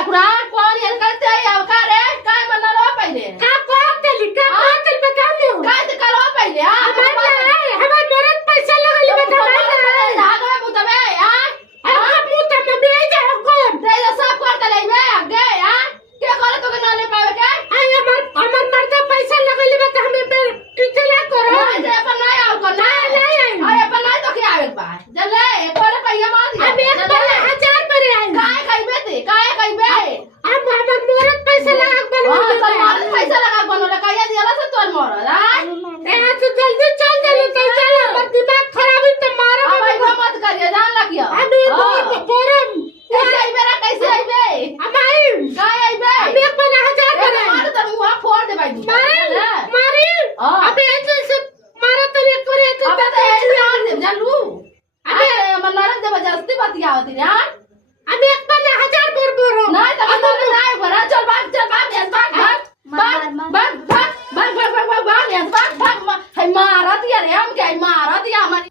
लाकडा कोण येल करते याव का रे काय म्हणालो पहिले का कोणतली बता देऊ काय ते कालवा पहिले हमार मरद पैसा लगली बता मार लागवे मुतबे हा अरे मुता में बेजा कोण ते सब करता लेबे आगे हा के करे तो के नाले पावे के आई हमार मर्द पैसा लगली बता हमें किथे ला करो जे अपन नहीं आओ को नहीं आई अरे अपन नहीं तो के आवे बा जले कोले पैया मार अब एक बार 1000 पर आई काय खाइबे ते काय खाइबे अब हमार मरद पैसा लगा हां तो मार पैसा लगा बनोले काया दियाला से तोर मोर हां ए तो जल्दी चल तो चल हमर दिमाग खराब है तो मारो अब मत करिए जान लगियो अबे गरम कैसे आइबे रे कैसे आइबे अब आई काय आइबे अब एक बार 1000 पर मार तो मुंह फोड़ दे भाई मारे अब ऐसे से मारा तो एक करे तो अब तो ऐसे मार दे जानू अबे मनरक दे जस्ती बतिया होती रे हां अब एक बार 1000 पर बोलो नहीं तो मनरक नहीं भरा चल भाग यस भाग है मारत यार हम क्या मारत या हमारी